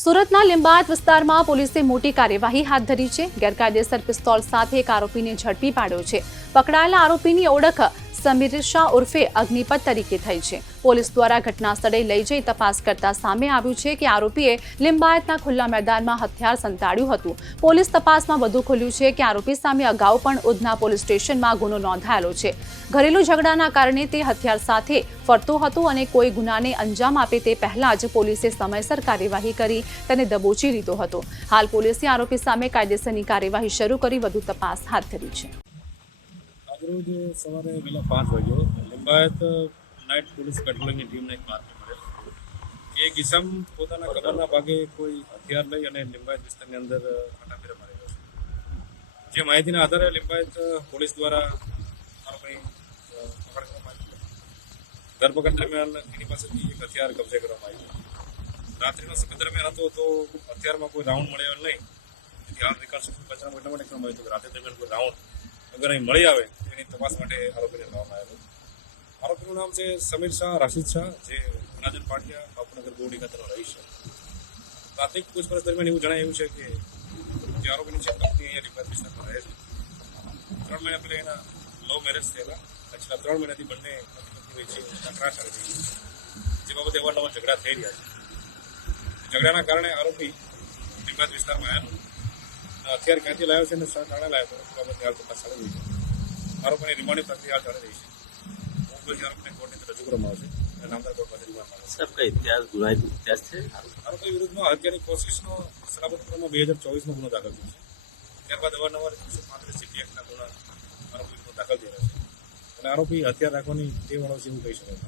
સુરતના લિંબાયત વિસ્તારમાં પોલીસે મોટી કાર્યવાહી હાથ ધરી છે। ગેરકાયદેસર પિસ્તોલ સાથે એક આરોપીને ઝડપી પાડ્યો છે। પકડાયેલા આરોપીની ઓળખ સમીર શાહ ઉર્ફે અગ્નિપત તરીકે થઈ છે। પોલીસ દ્વારા ઘટના સ્થળે લઈ જઈ તપાસ કરતા સામે આવ્યું છે કે આરોપીએ લિંબાયતના ખુલ્લા મેદાનમાં હથિયાર સંતાડ્યું હતું। પોલીસ તપાસમાં વધુ ખુલ્યું છે કે આરોપી સામે અગાઉ પણ ઉધના પોલીસ સ્ટેશનમાં ગુનો નોંધાયેલો છે। ઘરેલુ ઝઘડાના કારણે તે હથિયાર સાથે ફરતો હતો અને કોઈ ગુનાને અંજામ આપે તે પહેલા જ પોલીસે સમયસર કાર્યવાહી કરી તેને દબોચી લીધો હતો। હાલ પોલીસે આરોપી સામે કાયદેસરની કાર્યવાહી શરૂ કરી વધુ તપાસ હાથ ધરી છે। આજરોજ સવારે વહેલા 5 વાગ્યો લિંબાયત નાઇટ પોલીસ પેટ્રોલિંગની ટીમને એક બાતમી મળેલ કે એક ઇસમ પોતાના કમરના ભાગે કોઈ હથિયાર લઈ અને લિંબાયત વિસ્તારની અંદર ફટાફેરા મારી રહ્યો છે। જે માહિતીના આધારે લિંબાયત પોલીસ દ્વારા આરોપી પકડ કરવામાં આવી। ધરપકડ દરમિયાન એની પાસેથી એક હથિયાર કબજે કરવામાં આવ્યું। રાત્રિનો સમય દરમિયાન હતો તો હથિયારમાં કોઈ રાઉન્ડ મળ્યો નહીં, તેથી હાલ રિકાર્ડ પંચનામું એટલા માટે કરવામાં આવ્યું કે રાત્રે દરમિયાન કોઈ રાઉન્ડ અગર અહીં મળી આવે તેની તપાસ માટે આરોપીને લાવવામાં આવેલો। આરોપીનું નામ છે સમીર શાહ રાશિદ શાહ, જે ગુનાજન પાટિયા બાપુનગર બોરડી ખાતેનો રહીશ છે। પ્રાથમિક પૂછપરછ દરમિયાન એવું જણાવ્યું છે કે જે આરોપીની છે કંપની અહીંયા લિંબાયત વિસ્તારમાં રહે છે। 3 મહિના પહેલાં એના લવ મેરેજ થયેલા, છેલ્લા 3 મહિનાથી બંને પતિ વચ્ચે તકરાર ચાલી રહી છે, જે બાબતે અવારનવાર ઝઘડા થઈ રહ્યા છે। ઝઘડાના કારણે આરોપી લિંબાયત વિસ્તારમાં આવ્યો, હથિયાર ક્યાંથી લાવ્યો છે અને શા કારણે લાવ્યો હતો બાબતે હાલ તપાસ ચાલી રહી છે। આરોપીની રિમાન્ડની પ્રક્રિયા ચાલી રહી છે। આરોપીને કોર્ટની અંદર રજૂ કરવામાં આવશે અને નામદાર કોર્ટ પાસે રિમાન્ડ માંગશે। સાહેબ, કઈ ઇતિહાસ ગુનાહિત ઇતિહાસ છે? આરોપી વિરુદ્ધમાં હત્યાની કોશિશનો સલામતપુરમાં 2024માં ગુનો દાખલ થયો છે। ત્યારબાદ અવારનવાર 135 સિટી એક્ટના ગુના આરોપી વિરુદ્ધ દાખલ થયેલા છે અને આરોપી હથિયાર રાખવાની ટેવ વાળો છે એવું કહી શકાય।